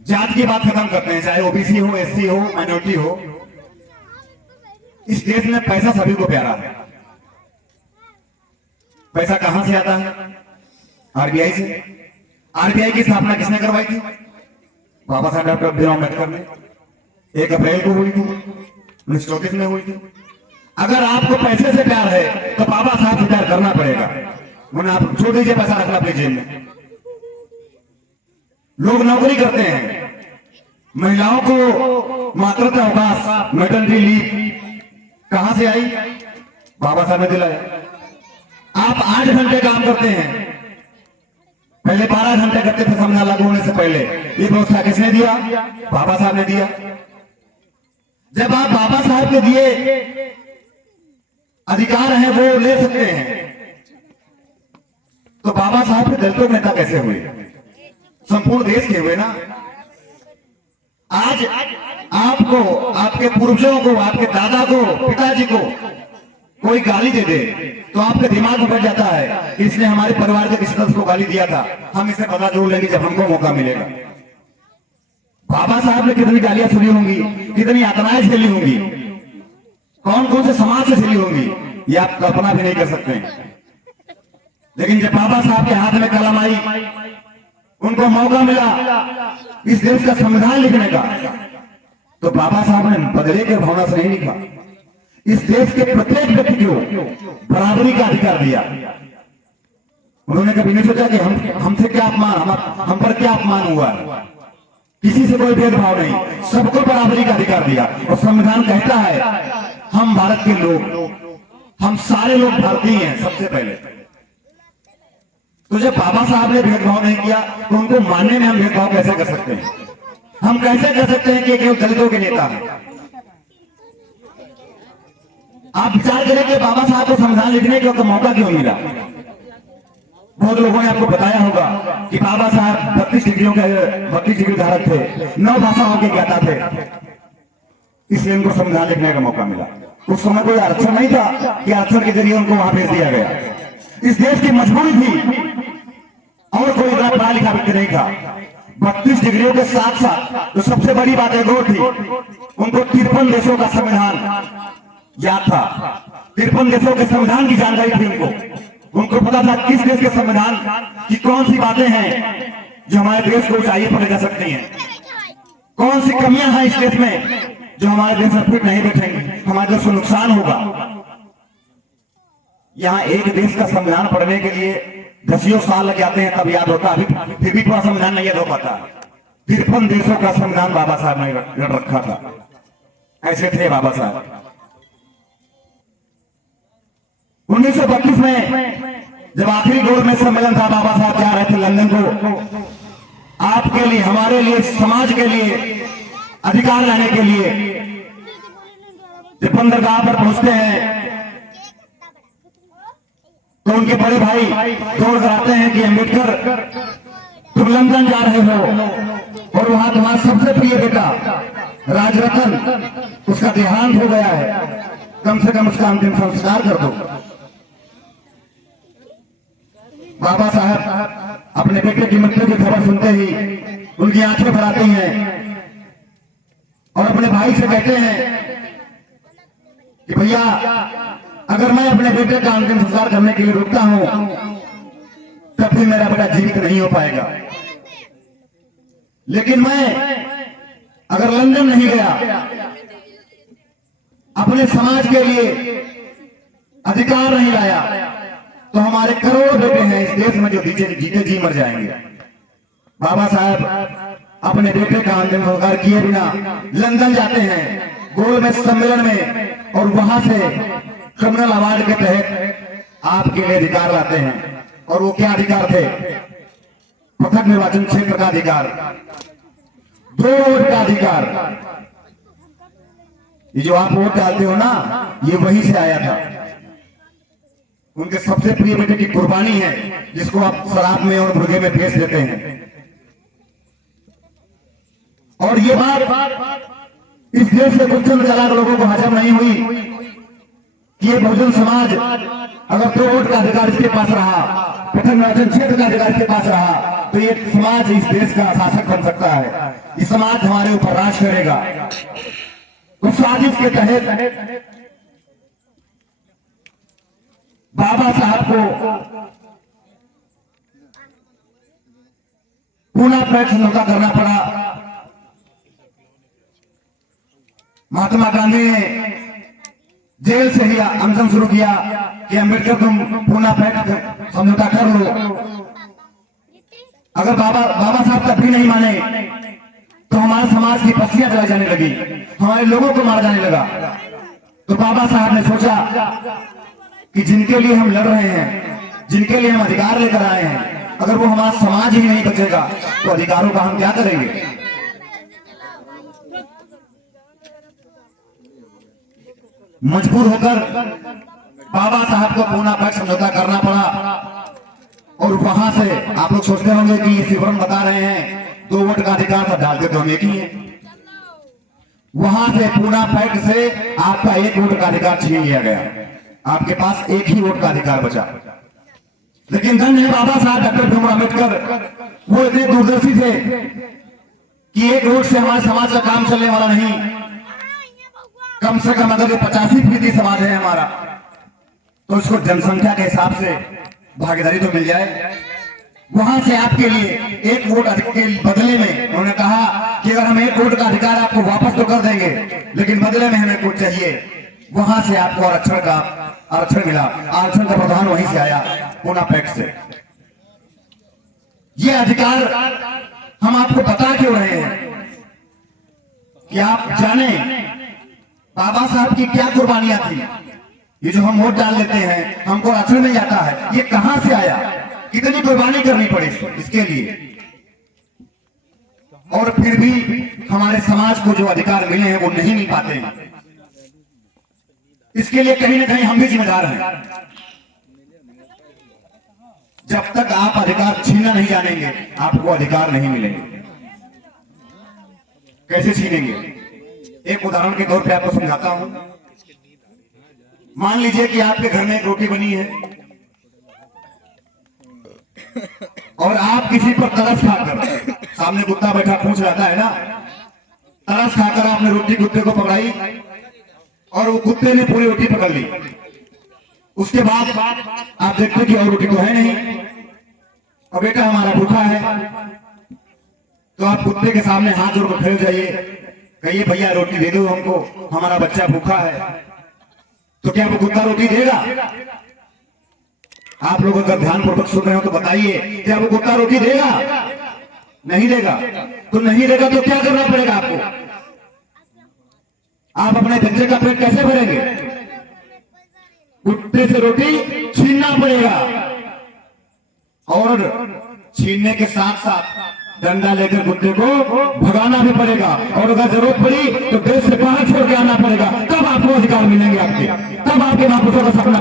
जात की बात खत्म करते हैं, चाहे ओबीसी हो, एससी हो, माइनॉरिटी हो। इस देश में पैसा सभी को प्यारा है। पैसा कहां से आता है? आरबीआई से। आरबीआई की स्थापना किसने करवाई थी? बाबा साहब डॉक्टर भीमराव अम्बेडकर ने। 1 अप्रैल को हुई थी, 1934 में हुई थी। अगर आपको पैसे से प्यार है तो बाबा साहब से प्यार करना पड़ेगा, वरना आप छोड़ दीजिए, पैसा रखना अपनी जेब में। लोग नौकरी करते हैं, महिलाओं को मातृत्व अवकाश, मैटरनिटी लीव कहां से आई? बाबा साहब ने दिलाया। आप 8 घंटे काम करते हैं, पहले 12 घंटे करते थे संविधान लागू होने से पहले। ये व्यवस्था किसने दिया? बाबा साहब ने दिया। जब आप बाबा साहब के दिए अधिकार हैं वो ले सकते हैं, तो बाबा साहब के दलितों के नेता कैसे हुए? संपूर्ण देश के हुए ना। आज आपको, आपके पूर्वजों को, आपके दादा को, पिताजी को कोई गाली दे दे तो आपके दिमाग में बैठ जाता है कि इसने हमारे परिवार के किसी सदस्य को गाली दिया था, हम इसे पता जोड़ लेंगे जब हमको मौका मिलेगा। बाबा साहब ने कितनी गालियां सुनी होंगी, कितनी यातनाएं झेली होंगी, कौन कौन से समाज से झेली होंगी, ये आप कल्पना भी नहीं कर सकते हैं। लेकिन जब बाबा साहब के हाथ में कलम आई, उनको मौका मिला इस देश का संविधान लिखने का, तो बाबा साहब ने बदले के भावना से नहीं लिखा। इस देश के प्रत्येक व्यक्ति को बराबरी का अधिकार दिया। उन्होंने कभी नहीं सोचा कि हमसे क्या अपमान, हम पर क्या अपमान हुआ है। किसी से कोई भेदभाव नहीं, सबको बराबरी का अधिकार दिया। और संविधान कहता है हम भारत के लोग, हम सारे लोग भारतीय हैं सबसे पहले। तो जब बाबा साहब ने भेदभाव नहीं किया तो उनको मानने में हम भेदभाव कैसे कर सकते हैं? हम कैसे कह सकते हैं कि केवल दलितों के नेता हैं? आप विचार करें कि बाबा साहब को संविधान लिखने का मौका क्यों मिला? बहुत लोगों ने आपको बताया होगा कि बाबा साहब 32 डिग्री धारक थे, 9 भाषाओं के ज्ञाता थे, इसलिए उनको संविधान लिखने का मौका मिला। उस समय कोई आरक्षण नहीं था कि आरक्षण के जरिए उनको वहां भेज दिया गया। इस देश की मजबूरी थी और कोई इतना पढ़ा लिखा व्यक्ति नहीं था। 32 डिग्रियों के साथ साथ तो सबसे बड़ी बात एक और थी, उनको 53 देशों का संविधान याद था। 53 देशों के संविधान की जानकारी थी उनको पता था किस देश के संविधान की कौन सी बातें हैं जो हमारे देश को ऊंचाई पर ले जा सकती हैं, कौन सी कमियां हैं इस देश में जो हमारे देश में फिट नहीं बैठेंगी, हमारे देश को नुकसान होगा। यहाँ एक देश का संविधान पढ़ने के लिए 10 साल लग जाते हैं, तब याद होता है, फिर भी पूरा संविधान नहीं याद हो पाता। 53 देशों का संविधान बाबा साहब ने रट रखा था। ऐसे थे बाबा साहब। 1932 में जब आखिरी गोल में सम्मेलन था, बाबा साहब जा रहे थे लंदन को, आपके लिए, हमारे लिए, समाज के लिए अधिकार लाने के लिए। जब बंदरगाह पर पहुंचते हैं तो उनके बड़े भाई दौड़ कर आते हैं कि अम्बेडकर तुम लंदन जा रहे हो और वहां तुम्हारा सबसे प्रिय बेटा राजरतन, उसका देहांत हो गया है, कम से कम उसका अंतिम संस्कार कर दो। बाबा साहब अपने बेटे की मृत्यु की खबर सुनते ही उनकी आंखें भर आती हैं और अपने भाई से कहते हैं कि भैया, अगर मैं अपने बेटे का अंतिम संस्कार करने के लिए रुकता हूं तब भी मेरा बेटा जीवित नहीं हो पाएगा, लेकिन मैं अगर लंदन नहीं गया, अपने समाज के लिए अधिकार नहीं लाया, तो हमारे करोड़ों बेटे हैं इस देश में जो जीते जी मर जाएंगे। बाबा साहब अपने बेटे का अंतिम संस्कार किए बिना लंदन जाते हैं गोल में सम्मेलन में, और वहां से क्रिमिनल अवार्ड के तहत आपके लिए अधिकार लाते हैं। और वो क्या अधिकार थे? पृथक निर्वाचन क्षेत्र का अधिकार, 2 वोट का अधिकार। ये जो आप वोट डालते हो ना, ये वहीं से आया था। उनके सबसे प्रिय बेटे की कुर्बानी है जिसको आप शराब में और मुर्गे में बेच देते हैं। और ये बात इस देश के कुछ चंद चालाक लोगों को हजम नहीं हुई कि ये बहुजन समाज अगर 2 वोट का अधिकार इसके पास रहा, प्रथम निर्वाचन क्षेत्र का अधिकार इसके पास रहा, तो ये समाज इस देश का शासक बन सकता है, ये समाज हमारे ऊपर राज करेगा। उस साजिश के तहत बाबा साहब को पूना पैठ समझौता करना पड़ा। महात्मा गांधी ने जेल से ही अनशन शुरू किया कि अम्बेडकर तुम पूना पैठ समझौता कर लो। अगर बाबा साहब तब भी नहीं माने तो हमारे समाज की पस्तियां जलाई जाने लगी, हमारे लोगों को मारा जाने लगा। तो बाबा साहब ने सोचा कि जिनके लिए हम लड़ रहे हैं, जिनके लिए हम अधिकार लेकर आए हैं, अगर वो हमारा समाज ही नहीं बचेगा तो अधिकारों का हम क्या करेंगे। मजबूर होकर बाबा साहब को पूना पैठ समझौता करना पड़ा। और वहां से आप लोग सोचते होंगे कि ये विवरण बता रहे हैं 2 वोट का अधिकार था, डालते तो हम एक ही हैं। वहां से पूना पैठ से आपका 1 वोट का अधिकार छीन लिया गया, आपके पास 1 ही वोट का अधिकार बचा। लेकिन धन्य है बाबा साहब डॉक्टर भीमराव अम्बेडकर, वो इतने दूरदर्शी थे कि 1 वोट से हमारे समाज का काम चलने वाला नहीं। कम से कम अगर 85% समाज है हमारा, तो इसको जनसंख्या के हिसाब से भागीदारी तो मिल जाए। वहां से आपके लिए 1 वोट के बदले में उन्होंने कहा कि अगर हम 1 वोट का अधिकार आपको वापस तो कर देंगे, लेकिन बदले में हमें कुछ चाहिए। वहां से आपको आरक्षण मिला। आरक्षण का प्रावधान वहीं से आया, पूना पैक्ट से। ये अधिकार हम आपको बता क्यों रहे हैं कि आप जाने बाबा साहब की क्या कुर्बानियां थी। ये जो हम वोट डाल लेते हैं, हमको आरक्षण मिल जाता है, ये कहां से आया, कितनी कुर्बानी करनी पड़ी इसके लिए। और फिर भी हमारे समाज को जो अधिकार मिले हैं वो नहीं मिल पाते हैं। इसके लिए कहीं ना कहीं हम भी जिम्मेदार हैं। जब तक आप अधिकार छीनना नहीं जानेंगे, आपको अधिकार नहीं मिलेंगे। कैसे छीनेंगे, एक उदाहरण के तौर पे आपको समझाता हूं। मान लीजिए कि आपके घर में एक रोटी बनी है और आप किसी पर तरस खाकर, सामने कुत्ता बैठा पूछ रहता है ना, तरस खाकर आपने रोटी कुत्ते को पकड़ाई और वो कुत्ते ने पूरी रोटी पकड़ ली। उसके बाद आप देखते कि और रोटी तो है नहीं और बेटा हमारा भूखा है, तो आप कुत्ते के सामने हाथ जोड़कर खड़े हो जाइए, कहिए भैया रोटी दे दो हमको, हमारा बच्चा भूखा है। तो क्या वो कुत्ता रोटी देगा? आप लोग अगर ध्यानपूर्वक सुन रहे हो तो बताइए, क्या वो कुत्ता रोटी देगा? नहीं देगा। तो नहीं देगा तो क्या करना पड़ेगा आपको? आप अपने बच्चे का पेट कैसे भरेंगे? कुत्ते से रोटी छीनना पड़ेगा और छीनने के साथ साथ डंडा लेकर कुत्ते को भगाना भी पड़ेगा। और अगर जरूरत पड़ी तो देश से बाहर छोड़ के आना पड़ेगा। तब आपको अधिकार मिलेंगे, आपके तब आपके महापुरुषों का सपना